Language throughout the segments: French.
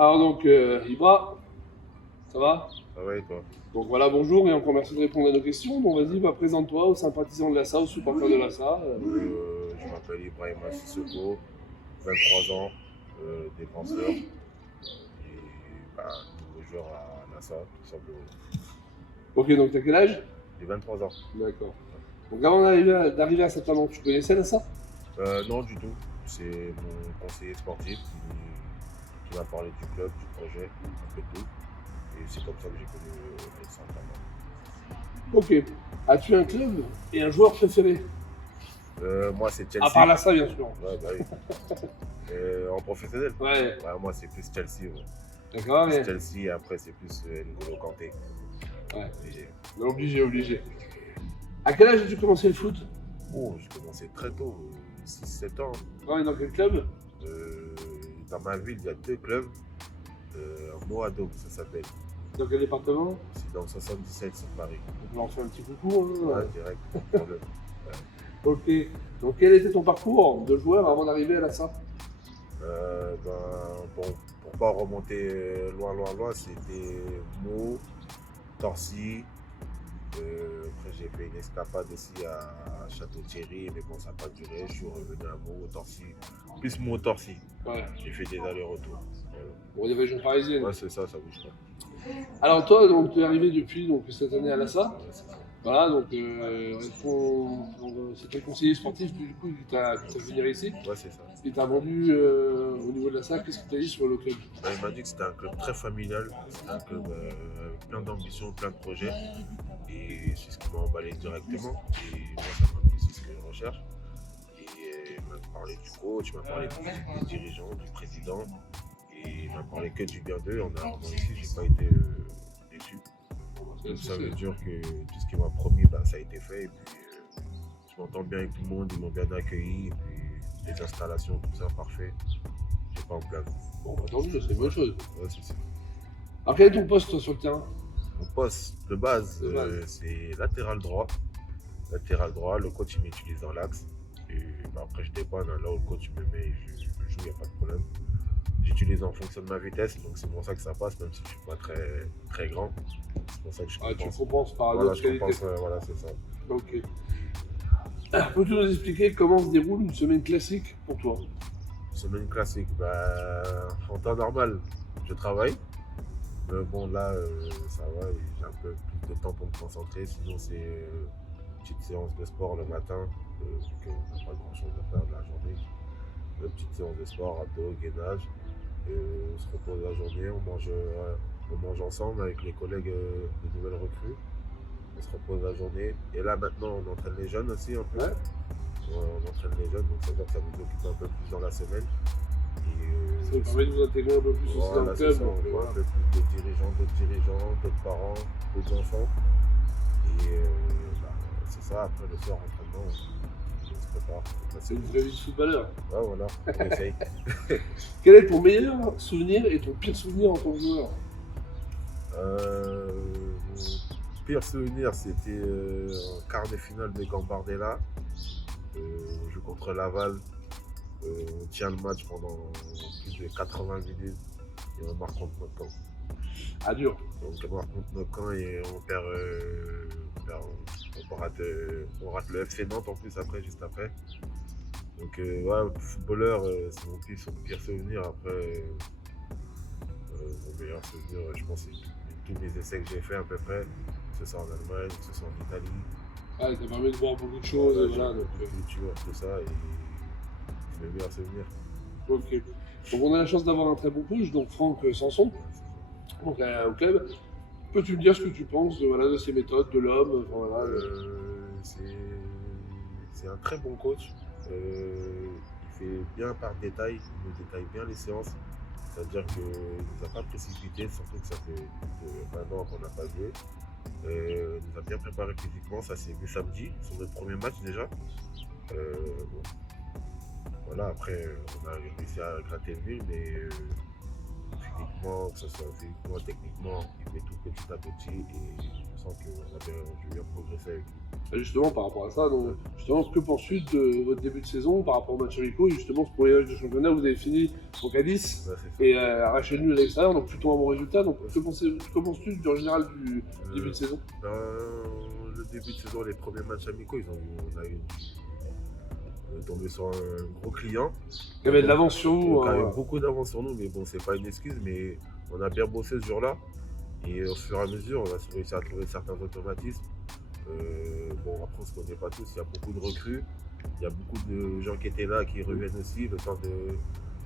Alors donc, Ibra, ça va? Ah ouais, toi. Donc voilà, bonjour et encore merci de répondre à nos questions. Donc vas-y, présente-toi aux sympathisants de l'ASA, aux supporters de l'ASA. Je m'appelle Ibrahima Sissoko, 23 ans, défenseur et nouveau joueur à Nassa, tout simplement. Ok, donc t'as quel âge? J'ai 23 ans. D'accord. Donc avant d'arriver à cet moment, tu connaissais l'ASA? Non, du tout. C'est mon conseiller sportif qui m'a parlé du club, du projet, un peu de tout. Et c'est comme ça que j'ai connu les Saint-Germain. Ok. As-tu un club et un joueur préféré? Moi, c'est À part Chelsea. l'ASA, bien sûr. Ouais, bah oui. En professionnel? Ouais, Ouais, moi, c'est plus Chelsea. Ouais. d'accord, Plus mais. Chelsea, et après, c'est plus N'Golo Kanté. Ouais, Obligé. mais obligé, obligé. À quel âge as-tu commencé le foot? Oh, j'ai commencé très tôt, 6-7 ans. Ouais, dans quel club? Euh, dans ma ville, il y a deux clubs. Moado, ça s'appelle. Dans quel département? C'est dans le 77 sur Paris. On peut leur faire un petit coucou. Ouais, Hein. direct. Pas de problème. Ok. Donc quel était ton parcours de joueur avant d'arriver à l'ASA? Bon, pour pas remonter loin, loin, loin, c'était Meaux, Torcy. Après, j'ai fait une escapade aussi à Château-Thierry, mais bon, ça n'a pas duré. Je suis revenu à Meaux, Torcy. Plus Meaux, Torcy. Ouais. J'ai fait des allers-retours. Bon, il y avait région parisienne. Ouais, c'est ça bouge pas. Alors toi, donc tu es arrivé depuis donc, cette année à l'ASA. Ouais, c'est ça. Voilà, donc c'était le conseiller sportif du coup qui t'a fait venir ici. Ouais, c'est ça. Et t'as vendu au niveau de l'ASA, qu'est-ce qu'il t'a dit sur le club? Il m'a dit que c'était un club très familial, c'était un club avec plein d'ambition, plein de projets. Et c'est ce qui m'a emballé directement. Et moi, ça m'a plu, c'est ce que je recherche. Et il m'a parlé du coach, il m'a parlé des dirigeants, du président. Et il m'a parlé que du bien d'eux. En arrivant ici, j'ai pas été déçu. Donc ça veut dire que tout ce qu'il m'a promis, ça a été fait. Et puis je m'entends bien avec tout le monde, ils m'ont bien accueilli. Et puis les installations, tout ça, parfait. J'ai pas en plaindre. Bon, bah, tant mieux, c'est une bonne chose. Ouais, c'est ça. Alors quel est ton poste toi, sur le terrain? Mon poste de base, c'est latéral droit. Latéral droit, le coach il m'utilise dans l'axe. Et après je dépanne, là où le coach me met, je joue, il n'y a pas de problème. J'utilise en fonction de ma vitesse, donc c'est pour ça que ça passe, même si je ne suis pas très, très grand. C'est pour ça que je Ah, compense. tu compenses par Voilà, d'autres je qualités. compense, voilà, c'est ça. Ok. Peux-tu nous expliquer comment se déroule une semaine classique pour toi? Semaine classique, en temps normal, je travaille. Mais bon, là, ça va, j'ai un peu plus de temps pour me concentrer. Sinon, c'est une petite séance de sport le matin, vu qu'on n'a pas grand-chose à faire de la journée. Une petite séance de sport, abdos, gainage. On se repose la journée, on mange ensemble avec les collègues de nouvelles recrues. On se repose la journée. Et là, maintenant, on entraîne les jeunes aussi un peu. Ouais. On entraîne les jeunes, donc ça veut dire que ça nous occupe un peu plus dans la semaine. Ça vous permet de vous intégrer un peu plus aussi dans le club. Ça, on voit un peu plus de dirigeants, d'autres parents, d'autres enfants. Et c'est ça, après le soir, entraînement, on se prépare. C'est une vraie vie de footballeur. Ouais, voilà, on essaye. Quel est ton meilleur souvenir et ton pire souvenir en tant que joueur? Mon pire souvenir, c'était en quart de finale de Gambardella. On joue contre Laval. On tient le match pendant plus de 80 minutes et on marque contre notre camp. Ah, dur. Donc on marque contre notre camp et on rate le FC Nantes en plus après, juste après. Donc footballeur, c'est mon pire souvenir. Après, mon meilleur souvenir, je pense, c'est tous mes essais que j'ai fait à peu près, que ce soit en Allemagne, que ce soit en Italie. Ah, ça permet de voir beaucoup de choses. Voilà, donc, culture, tout ça, et c'est mes meilleurs souvenirs. ok. Donc on a la chance d'avoir un très bon coach, donc Franck Sanson, donc, au club. Peux-tu me dire ce que tu penses de ses méthodes, de l'homme C'est un très bon coach. Il fait bien par détail, il nous détaille bien les séances. C'est-à-dire qu'il ne nous a pas précipité, surtout que ça fait plus de 20 ans qu'on n'a pas joué. Il nous a bien préparé physiquement, ça s'est vu samedi, sur notre premier match déjà. Bon. Voilà, après on a réussi à gratter le mur, mais physiquement, que ce soit physiquement, techniquement, il fait tout petit à petit et sens j'ai bien progressé avec lui. Et justement, par rapport à ça, donc, justement, que penses-tu de votre début de saison par rapport au match amicaux et justement ce premier match de championnat, vous avez fini donc à 10 Ouais, c'est ça. et arraché le nul à l'extérieur, donc plutôt un bon résultat. Donc que penses-tu en général du début de saison? Le début de saison, les premiers matchs amicaux, on est tombé sur un gros client. Il y avait de l'avance sur vous. Donc, il y avait Voilà. beaucoup d'avance sur nous, mais bon, c'est pas une excuse, mais on a bien bossé ce jour-là. Et au fur et à mesure, on a réussi à trouver certains automatismes. Bon, après, on se connaît pas tous, il y a beaucoup de recrues. Il y a beaucoup de gens qui étaient là, qui reviennent aussi, le temps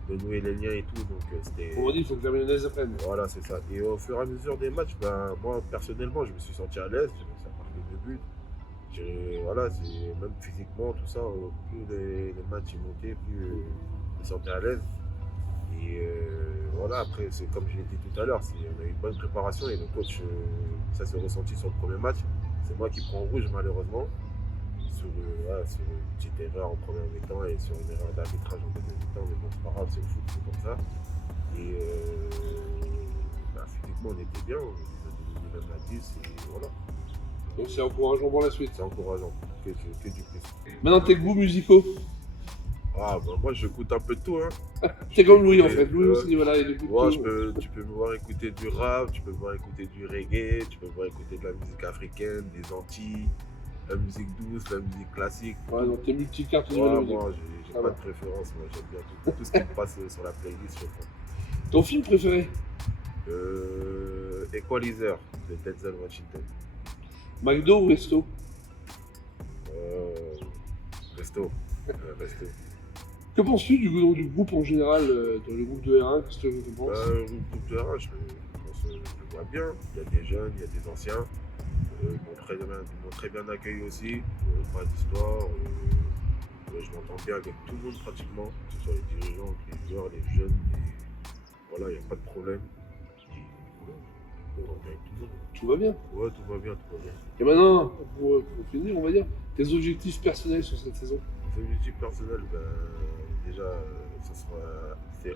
de nouer les liens et tout. Donc, c'était. On dit qu'il faut que la mayonnaise apprenne. Voilà, c'est ça. Et au fur et à mesure des matchs, ben, moi, personnellement, je me suis senti à l'aise. Ça marquait 2 buts. Voilà, même physiquement, tout ça, plus les matchs ils montaient, plus je me sentais à l'aise. Et voilà, après, c'est comme je l'ai dit tout à l'heure, on a eu une bonne préparation et le coach, ça s'est ressenti sur le premier match. C'est moi qui prends en rouge, malheureusement, sur une petite erreur en première mi-temps et sur une erreur d'arbitrage en deuxième mi-temps. Mais bon, c'est pas grave, c'est le foot, c'est comme ça. Et physiquement, on était bien, on a donné même à 10 et voilà. Donc c'est encourageant pour la suite. C'est encourageant, que du plus. Maintenant, tes goûts musicaux. Ah, bah, moi, j'écoute un peu de tout, hein. C'est comme Louis en fait. Louis aussi, voilà, il écoute Ouais, tout. tu peux me voir écouter du rap, tu peux me voir écouter du reggae, tu peux me voir écouter de la musique africaine, des Antilles, la musique douce, la musique classique. Ouais, donc t'es multicarte au Ouais, niveau de la musique. moi, j'ai Ça pas va. de préférence, moi, j'aime bien tout ce qui me passe sur la playlist, je prends. Ton film préféré? Equalizer de Denzel Washington. McDo ou Resto? Resto. Resto. Que penses-tu du groupe en général, le groupe de R1? Qu'est-ce que tu penses? Le groupe de RH, je le vois bien. Il y a des jeunes, il y a des anciens. Ils m'ont très bien accueilli aussi. Pas d'histoire. Je m'entends bien avec tout le monde pratiquement, que ce soit les dirigeants, les joueurs, les jeunes. Voilà, il n'y a pas de problème. Je m'entends bien avec tout le monde. Tout va bien. Ouais, tout va bien, tout va bien. Et maintenant, pour finir, on va dire, tes objectifs personnels sur cette saison? Les objectifs personnels, déjà,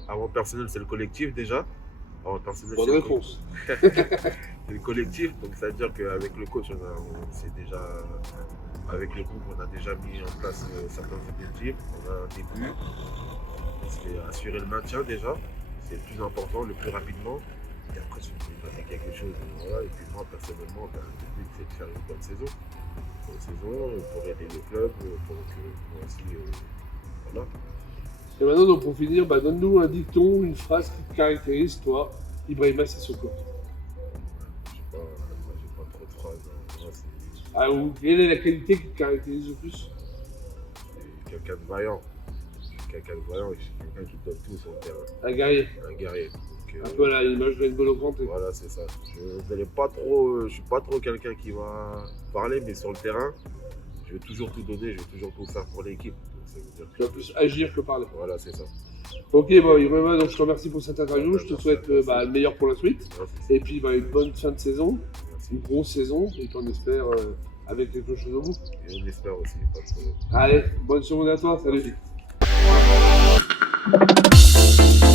avant personnel, c'est le collectif déjà. Avant personnel, Bonne c'est le réponse. c'est le collectif, donc ça veut dire qu'avec le coach, avec le groupe, on a déjà mis en place certains objectifs. On a un début, c'est assurer le maintien déjà, c'est le plus important, le plus rapidement. Et après, si on peut passer quelque chose, voilà. Et puis moi, personnellement, le but, c'est de faire une bonne saison. Bonne saison pour aider le club, pour que moi aussi, voilà. Et maintenant, donc, pour finir, donne-nous un dicton, une phrase qui te caractérise, toi, Ibrahima Sissoko. Moi, j'ai pas trop de phrases. Hein. Moi, Ah, ou quelle est la qualité qui te caractérise le plus? c'est quelqu'un de vaillant. Je suis quelqu'un de vaillant et je suis quelqu'un qui donne tout sur le terrain. Un guerrier. Un guerrier. Donc, Un peu à l'image de N'Golo Kanté. voilà, c'est ça. Je suis pas trop quelqu'un qui va parler, mais sur le terrain, je vais toujours tout donner, je vais toujours tout faire pour l'équipe. Donc, ça veut dire Tu vas plus agir que parler. voilà, c'est ça. Ok, Ibrahima, donc je te remercie pour cette interview. Ouais, Je te merci, souhaite merci. le meilleur pour la suite. Ouais, c'est ça. Et puis une bonne fin de saison, Merci. une grosse saison, et qu'on espère avec quelque chose au bout. Et on espère aussi, pas de problème. Allez, bonne journée à toi, salut. Merci.